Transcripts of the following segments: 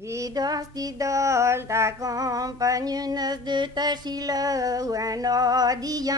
Didos, didol, ta compagneuse de Tachila ou un audience.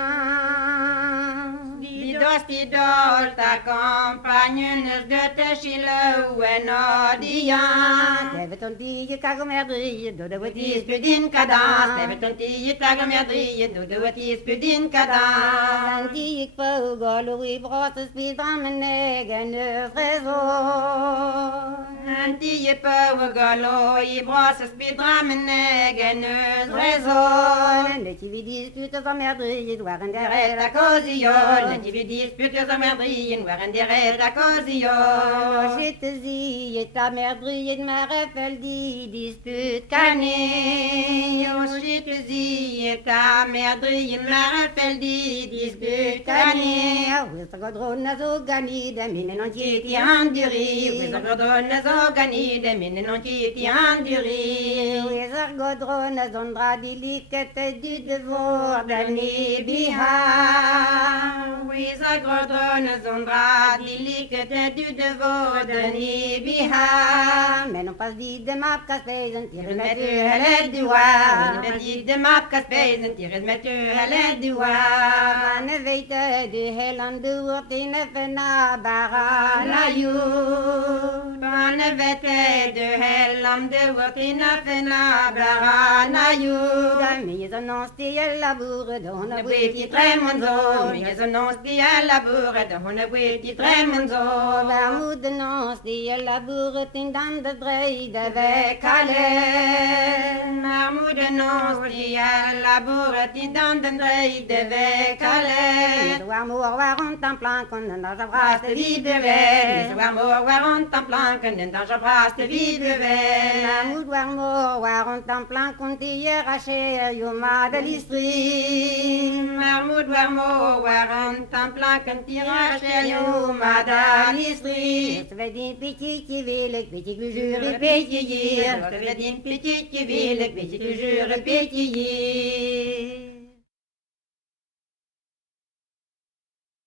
Didos, didol, ta compagneuse de Tachila ou un audience. Teve tontilha, cagomerdrie, do de Dis pudin cadence, teve tontilha, tagomerdrie, do de watis pudin cadence. Antiek på galo i brases spidram en egen trésor. Antilles på galo i brases bidra med egeneus raison. Le qui dispute sa merdrie, doit en Derret a cosiol, le tibi dispute sa merdrien, waren derret a cosiol. J'étais et ta merdrie de ma rappel dit dispute Cani, canée. o chitezi et ta merdrien, mare feldi dispute cani. Oui, ça godrone zo gani de mine non Kiti anduri, oui, ordonne zogani, de mine non kiti anduri. Oui, ça godrone zondra dilicate du devoir d'année bihar. Oui, ça ordonne zondra dilicate du devoir de Nibiha. Mais non pas vide de ma casse Tire met u hele duwa, men dit de map kaspeisen, tire met u hele duwa. Man weet de helande wordt in fena barana you. Bane vette de hellam de wortina fena barana you. Mais ils annoncent la bourre dans Ne la weti tremonzo, mi zonons di alla burre, de hone weti tremonzo. Vermoed annonce la bourre dans de drei de Vekale, marmoede nos di alla burre, ti dan den drei de vekale. Amour waront en plan qu'on a Braste braste vibeve, zo amor waront en planken, en dan zo braste vibeve. Amour waront en plan qu'on hier haché yo madalistri. Marmoed warmo waront en planken, tirache yo madalistri. Het werd een beetje wil ik, beetje Jure gejure, beetje hier, dat we din petit je wil, ik weet je toujours een beetje hier.